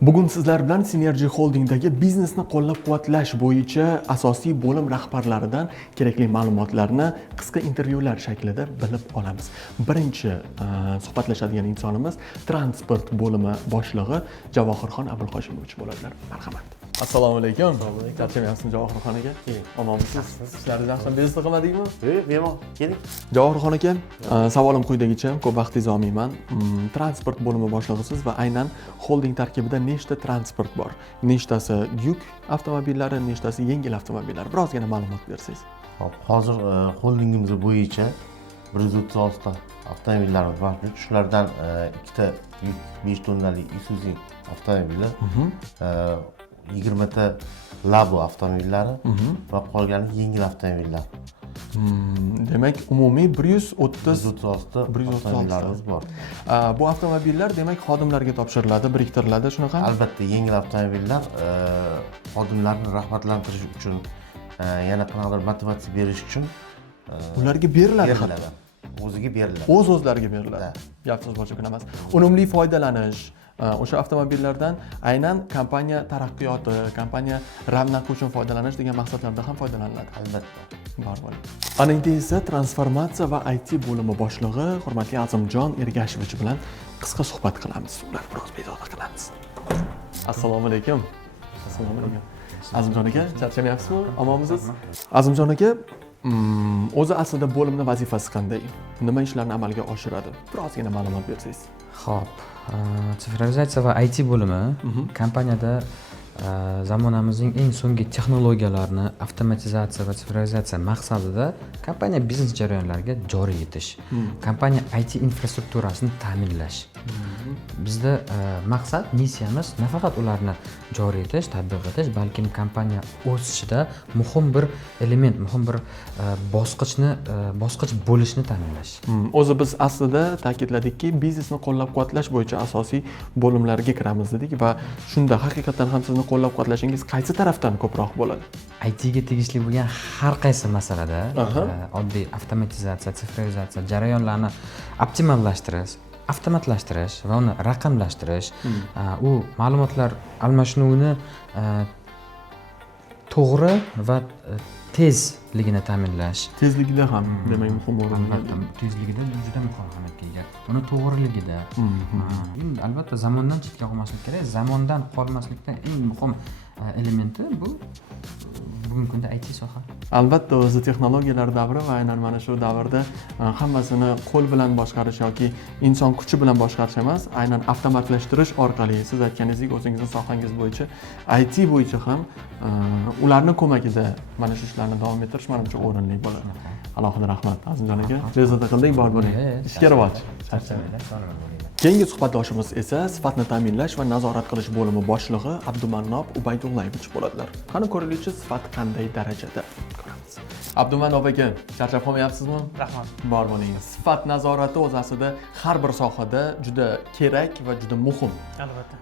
Bugun sizlar bilan Synergy Holdingdagi biznesni qo'llab-quvvatlash bo'yicha asosiy bo'lim rahbarlaridan kerakli ma'lumotlarni qisqa intervyular shaklida bilib olamiz. Birinchi suhbatlashadigan insonimiz transport bo'limi boshlig'i Javohirxon Abulhoshimovich bo'ladilar. Marhamat. Assalomu alaykum. Charchamayapsizmi Javohirxon aka? Omonmisiz? Ishlaringiz yaxshimi? Bezovta qilmadingmi? Bemalol, keling. Javohirxon aka, savolim quyidagicha, ko'p vaqtingizni olmayman. Transport bo'limi boshlig'isiz va aynan holding tarkibida nechta transport bor? Nechtasi yuk avtomobillari, nechtasi yengil avtomobillar? Birozgina ma'lumot bersangiz. Hop, hozir holdingimiz bo'yicha 136 ta avtomobillarimiz mavjud. Shulardan ikkita yuk 5 tonnalik Isuzu avtomobili, 20 ta Labo avtomobillari va qolgani yengil avtomobillar. Demak, umumiy 136 ta avtomobillarimiz bor. Bu avtomobillar demak xodimlarga topshiriladi, biriktiriladi, shunaqa? Albatta, yengil avtomobillar xodimlarni rag'batlantirish uchun, yana qanaqadir motivatsiya berish uchun ularga beriladi. O'ziga beriladi. O'z-o'zlariga beriladi. Gap so'z boshqa kun emas. Unumli foydalanish o'sha avtomobillardan aynan kompaniya taraqqiyoti, kompaniya ravnaqi uchun foydalanish degan maqsadlarda ham foydalaniladi. Albatta. Bor bo'ling. Ana endi esa transformatsiya va IT bo'limi boshlig'i hurmatli Azimjon Ergashevich bilan qisqa suhbat qilamiz. Ular biroz bezovta qilamiz. Assalomu alaykum. Assalomu alaykum. Azimjon aka, charchamayapsizmi? Omonmisiz? Azimjon aka, o'zi aslida bo'limning vazifasi qanday? Nima ishlarni amalga oshiradi? Birozgina ma'lumot bersangiz. Xo'p, sifrizatsiya va IT bo'limi kompaniyada zamonamizning eng so'nggi texnologiyalarini avtomatizatsiya va sifrizatsiya maqsadida kompaniya biznes jarayonlariga joriy etish, kompaniya IT infrastrukturasini ta'minlash. Bizda maqsad, missiyamiz nafaqat ularni joriy etish, tatbiq etish, balkim kompaniya o'sishida muhim bir element, muhim bir bosqich bo'lishni ta'minlash. O'zi biz aslida ta'kidladikki, biznesni qo'llab-quvvatlash bo'yicha asosiy bo'limlarga kiramiz dedik va shunda haqiqatan ham sizni qo'llab-quvvatlashingiz qaysi tarafdan ko'proq bo'ladi? IT ga tegishli bo'lgan har qaysi masalada oddiy avtomatizatsiya, sifrizatsiya jarayonlarini optimallashtirish, avtomatlashtirish va uni raqamlashtirish, u ma'lumotlar almashinuvini to'g'ri va tezligini ta'minlash. Tezligida ham demak muhim o'rin oladi. Tezligida juda muhim ahamiyatga ega. Uni to'g'riligida. Albatta zamondan chetga qolmaslik kerak. Zamondan qolmaslikdan eng muhim elementi bu bugungi kunda IT soha. Albatta, o'zi texnologiyalar davri va aynan mana shu davrda hammasini qo'l bilan boshqarish yoki inson kuchi bilan boshqarish emas, aynan avtomatlashtirish orqali siz aytganingizdek o'zingizning sohangiz bo'yicha IT bo'yicha ham ularning ko'magida mana shu ishlarni davom ettirish menimcha o'rinli bo'ladi. Alohida rahmat Azimjon aka. Bezovta qildik, bor bo'ling. Ishga rivoj. Keyingi suhbatdoshimiz esa sifatni ta'minlash va nazorat qilish bo'limi boshlig'i Abdumannob Ubaydullayevich bo'ladilar. Qani ko'rilishi sifat qanday darajada? Ko'ramiz. Abdumannob aka, charchab qolmayapsizmi? Rahmat. Bor bo'ling. Sifat nazorati o'z aslida har bir sohada juda kerak va juda muhim. Albatta.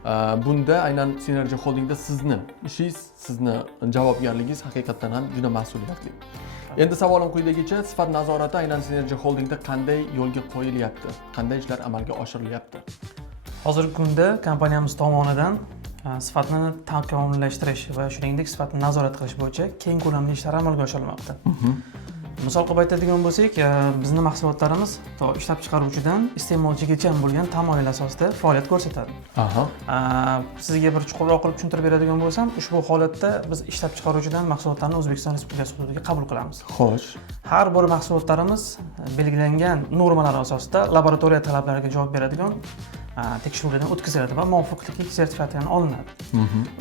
Bunda aynan Synergy Holdingda ishingiz, sizni javobgarligingiz haqiqatan ham juda mas'uliyatli. Endi savolim quyidagicha, sifat nazorati aynan Synergy Holdingda qanday yo'lga qo'yilyapti? Qanday ishlar amalga oshirilyapti? Hozirgi kunda kompaniyamiz tomonidan sifatni takomillashtirish va shuningdek sifatni nazorat qilish bo'yicha keng ko'lamli ishlar amalga oshirilmoqda. Misol qilib aytadigan bo'lsak, bizning mahsulotlarimiz to ishlab chiqaruvchidan iste'molchigacha bo'lgan tamoyil asosida faoliyat ko'rsatadi. Sizga bir chuqurroq qilib tushuntirib beradigan bo'lsam, ushbu holatda biz ishlab chiqaruvchidan mahsulotlarni O'zbekiston Respublikasi hududiga qabul qilamiz. Xo'sh. Har bir mahsulotlarimiz belgilangan normalar asosida laboratoriya talablariga javob beradigan tekshiruvlardan o'tkaziladi va muvofiqlik sertifikatidan olinadi.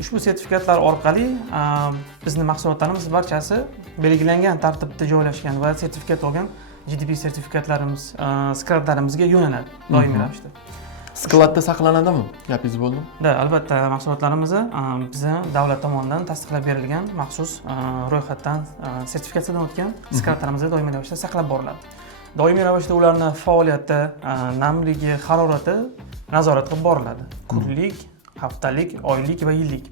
Ushbu sertifikatlar orqali bizning mahsulotlarimiz barchasi belgilangan tartibda joylashgan va sertifikat olgan GDP sertifikatlarimiz, skladlarimizga yo'naladi doimiy ravishda. Skladda saqlanadimi? Gapingiz bo'ldimi? Albatta, mahsulotlarimizni bizni davlat tomonidan tasdiqlab berilgan maxsus ro'yxatdan sertifikatsiyadan o'tgan skladlarimizda doimiy ravishda saqlab boriladi. Doimiy ravishda ularning faoliyati, namligi, harorati nazorat qilib boriladi. Kunlik, haftalik, oylik va yillik.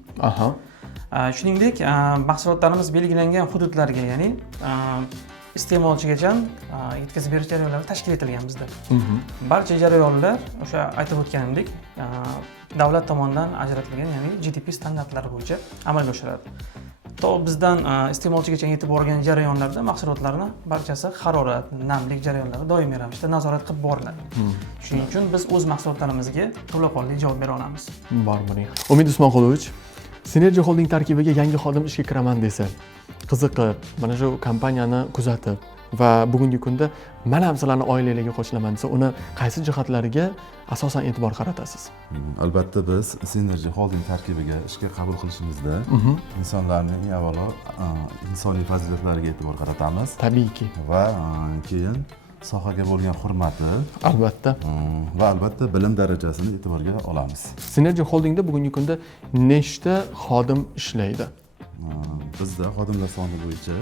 Shuningdek, mahsulotlarimiz belgilangan hududlarga, ya'ni iste'molchigacha yetkazib berish jarayonlari tashkil etilgan bizda. Barcha jarayonlar o'sha aytib o'tganimdek davlat tomonidan ajratilgan, ya'ni GDP standartlari bo'yicha amalga oshiradi. To bizdan iste'molchigacha yetib borgan jarayonlarda mahsulotlarni barchasi harorat, namlik jarayonlari doimiy ravishda nazorat qilib boriladi. Shuning uchun biz o'z mahsulotlarimizga to'laqonli javob bera olamiz. Bor bo'ling. Umid Usmonqulovich, Synergy Holding tarkibiga yangi xodim ishga kiraman desa, qiziqib, mana shu kompaniyani kuzatib va bugungi kunda men ham sizlarni oilalariga qo'shilaman desa, uni qaysi jihatlariga asosan e'tibor qaratasiz? Albatta biz Synergy Holding tarkibiga ishga qabul qilishimizda insonlarning eng avvalo insoniy fazilatlariga e'tibor qaratamiz Tabiiyki. va keyin sohaga bo'lgan hurmati Albatta. va albatta bilim darajasini e'tiborga olamiz. Synergy Holdingda bugungi kunda nechta xodim ishlaydi? Bizda xodimlar soni bo'yicha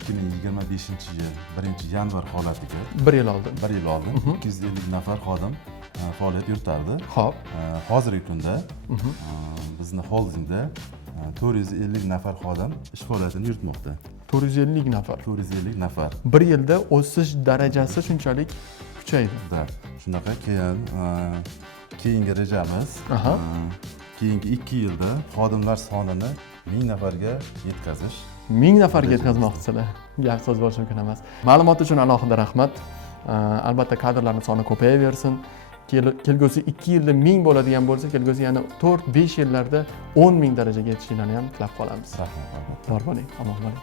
2025-yil 1-yanvar holatiga 1 yil oldin. 1 yil oldin 250 nafar xodim faoliyat yuritardi. Xo'p. Hozirgi kunda bizni holdingda 450 nafar xodim ish faoliyatini yuritmoqda. 450 nafar. 450 nafar. 1 yilda o'sish darajasi shunchalik kuchaydi. Shunaqa keyingi rejamiz Aha. keyingi 2 yilda xodimlar sonini 1000 nafarga yetkazish. 1000 nafarga yetkazmoqchisizlar. Gap so'z bo'lishi mumkin emas. Ma'lumot uchun alohida rahmat. Albatta kadrlarning soni ko'payaversin. Kelgusi 2 yilda 1000 bo'ladigan bo'lsa, kelgusi yana 4-5 yillarda 10 000 darajaga yetishinglarni ham tilab qolamiz. Rahmat. Bor bo'ling, omon bo'ling.